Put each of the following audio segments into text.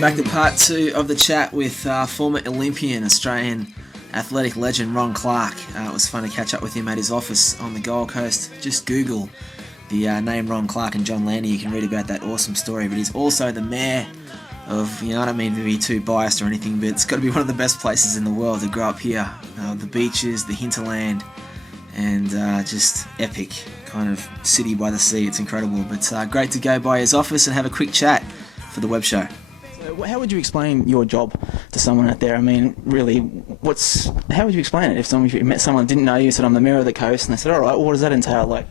Welcome back to part two of the chat with former Olympian, Australian athletic legend Ron Clark. It was fun to catch up with him at his office on the Gold Coast. Just Google the name Ron Clark and John Landy. You can read about that awesome story. But he's also the mayor of, I don't mean to be too biased or anything, but it's got to be one of the best places in the world to grow up here. The beaches, the hinterland, and just epic kind of city by the sea. It's incredible. But great to go by his office and have a quick chat for the web show. So how would you explain your job to someone out there? I mean, really, how would you explain it if you met someone who didn't know you, said, I'm the mayor of the coast, and they said, all right, what does that entail? Like,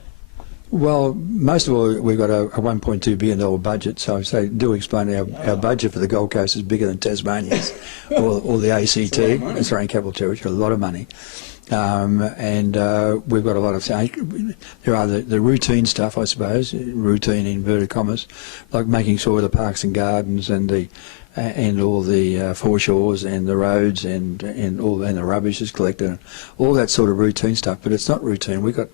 well, most of all, we've got a $1.2 billion budget, so I say, do explain our budget for the Gold Coast is bigger than Tasmania's or the ACT, Australian Capital Territory, a lot of money. And we've got a lot of, there are the routine stuff, I suppose, routine in inverted commas, like making sure the parks and gardens and all the foreshores and the roads and the rubbish is collected, all that sort of routine stuff. But it's not routine. We've got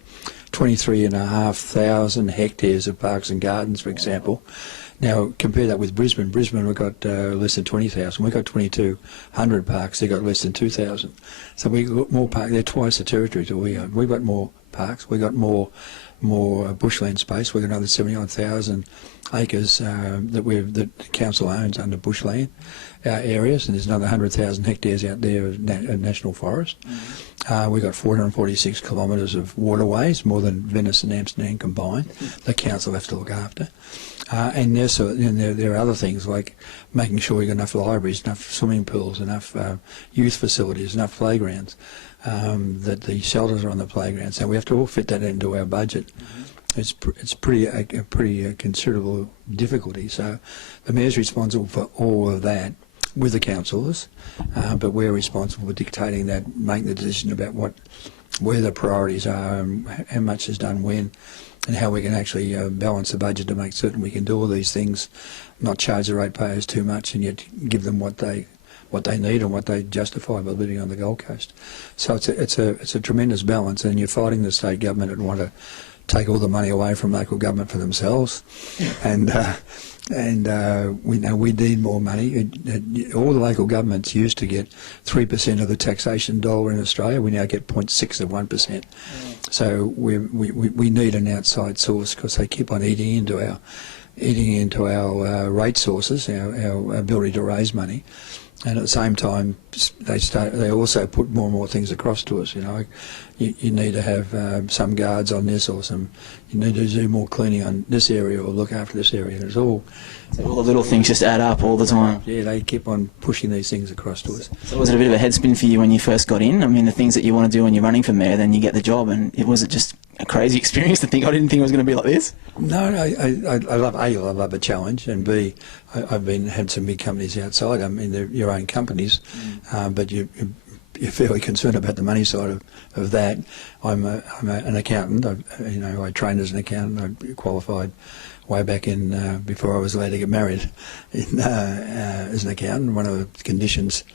23,500 hectares of parks and gardens, for example. Now, compare that with Brisbane. Brisbane, we've got less than 20,000. We've got 2,200 parks. They've got less than 2,000. So we've got more parks. They're twice the territory that we own. We've got more parks. We've got more bushland space. We've got another 71,000 acres that the council owns under bushland areas, and there's another 100,000 hectares out there of national forest. We've got 446 kilometres of waterways, more than Venice and Amsterdam combined. The council have to look after. And there are other things like making sure you've got enough libraries, enough swimming pools, enough youth facilities, enough playgrounds, that the shelters are on the playgrounds. So we have to all fit that into our budget. It's pretty considerable difficulty. So the mayor's responsible for all of that with the councillors, but we're responsible for dictating that, making the decision about where the priorities are and how much is done when, and how we can actually balance the budget to make certain we can do all these things, not charge the ratepayers too much, and yet give them what they need and what they justify by living on the Gold Coast. So it's a tremendous balance, and you're fighting the state government and want to take all the money away from local government for themselves, and we know we need more money. All the local governments used to get 3% of the taxation dollar in Australia. We now get 0.6 of 1%. So we need an outside source because they keep on eating into our rate sources, our ability to raise money. And at the same time, they also put more and more things across to us. You need to have some guards on this, or you need to do more cleaning on this area, or look after this area. It's all the little things just add up all the time. Yeah, they keep on pushing these things across to us. So was it a bit of a headspin for you when you first got in? I mean, the things that you want to do when you're running for mayor, then you get the job, and was it just a crazy experience to think, I didn't think it was going to be like this? No, I love a challenge, and B, I've had some big companies outside. I mean, they're your own companies, but you're fairly concerned about the money side of that. I'm an accountant. I trained as an accountant. I qualified way back in before I was allowed to get married as an accountant. One of the conditions,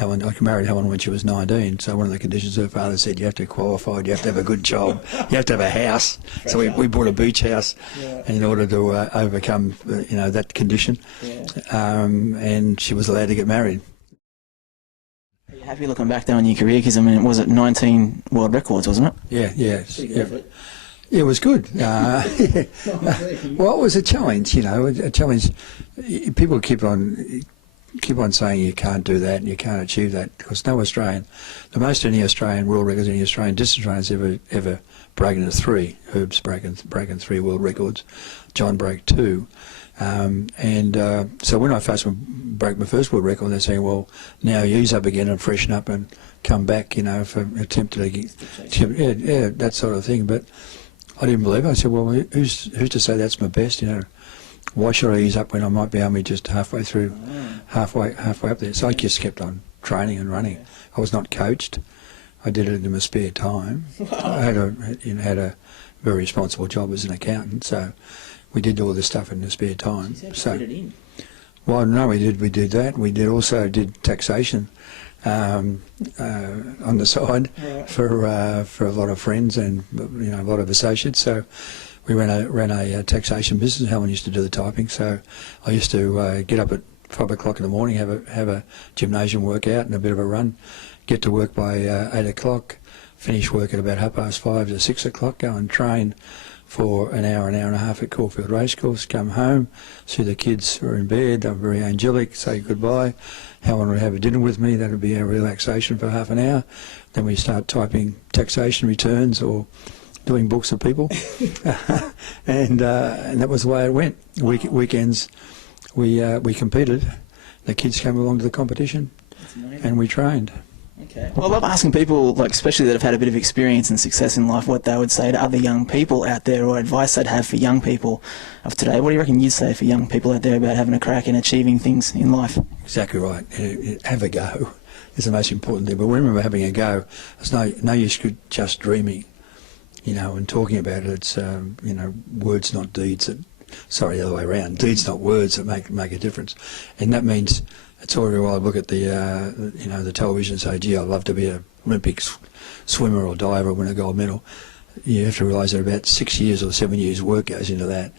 I married Helen when she was 19, so one of the conditions her father said, you have to qualify, you have to have a good job, you have to have a house. So we bought a beach house in order to overcome that condition, and she was allowed to get married. Are you happy looking back though on your career? Because I mean, was it 19 world records, wasn't it? Yeah. It was good. Well, it was a challenge, a challenge. People keep on saying you can't do that and you can't achieve that, because no Australian, the most any Australian world records, any Australian distance runners ever broken is 3. Herb's broken 3 world records. John broke 2. So when I first broke my first world record, they're saying, well, now use up again and freshen up and come back, for attempt to that sort of thing. But I didn't believe it. I said, well, who's to say that's my best, Why should I ease up when I might be only just halfway through, halfway up there? So I just kept on training and running. I was not coached. I did it in my spare time. I had a very responsible job as an accountant, so we did all this stuff in the spare time. So fit it in? Well, no, we did that. We also did taxation on the side for a lot of friends and a lot of associates. So we ran a taxation business. Helen used to do the typing, so I used to get up at 5 o'clock in the morning, have a gymnasium workout and a bit of a run, get to work by 8 o'clock, finish work at about 5:30 to 6 o'clock, go and train for an hour and a half at Caulfield Racecourse, come home, see the kids who are in bed, I'm very angelic, say goodbye. Helen would have a dinner with me, that would be our relaxation for half an hour. Then we start typing taxation returns or doing books of people. and that was the way it went. Weekends we competed, the kids came along to the competition and we trained. Okay. Well, I love asking people, like especially that have had a bit of experience and success in life, what they would say to other young people out there, or advice they'd have for young people of today. What do you reckon you'd say for young people out there about having a crack and achieving things in life? Exactly right. Have a go is the most important thing. But when we're having a go, there's no use just dreaming, and talking about it. It's words, not deeds. Sorry, the other way around. Deeds, not words, that make a difference. And that means it's all very well to look at the television and say, gee, I'd love to be an Olympic swimmer or diver, win a gold medal. You have to realise that about 6 years or 7 years work goes into that.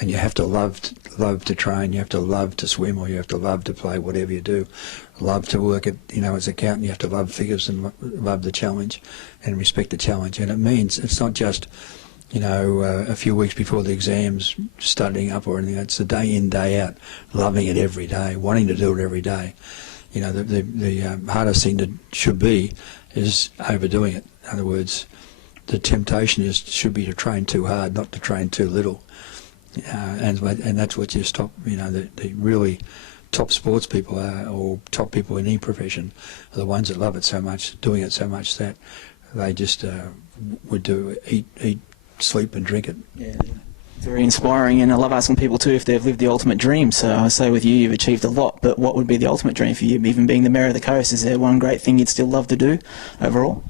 And you have to love to train, you have to love to swim, or you have to love to play whatever you do. Love to work as an accountant, you have to love figures and love the challenge and respect the challenge. And it means it's not just a few weeks before the exams, studying up or anything. It's the day in, day out, loving it every day, wanting to do it every day. The hardest thing that should be is overdoing it. In other words, the temptation should be to train too hard, not to train too little. And that's what you stop. The really top sports people or top people in any profession are the ones that love it so much, doing it so much that they just would eat, sleep and drink it. Yeah, very inspiring, and I love asking people too if they've lived the ultimate dream. So I say with you, you've achieved a lot, but what would be the ultimate dream for you? Even being the mayor of the coast, is there one great thing you'd still love to do overall?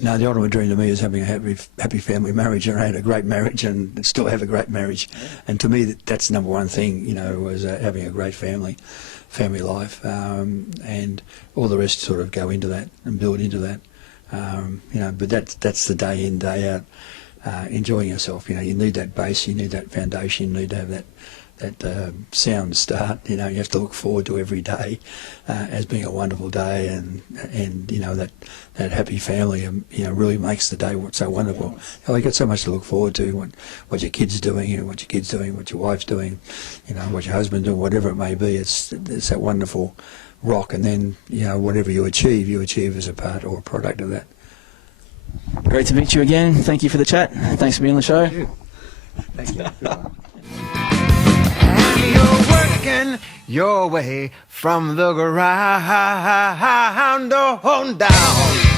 No, the ultimate dream to me is having a happy family marriage, and I had a great marriage and still have a great marriage. And to me, that's the number one thing, was having a great family life, and all the rest sort of go into that and build into that. But that's the day in, day out. Enjoying yourself, you need that base, you need that foundation, you need to have that sound start. You have to look forward to every day as being a wonderful day, and that happy family, really makes the day so wonderful. You got so much to look forward to, what your kid's doing, what your wife's doing, what your husband's doing, whatever it may be. It's that wonderful rock, and then whatever you achieve as a part or a product of that. Great to meet you again. Thank you for the chat. Thanks for being on the show. Thank you. And you're working your way from the ground on down.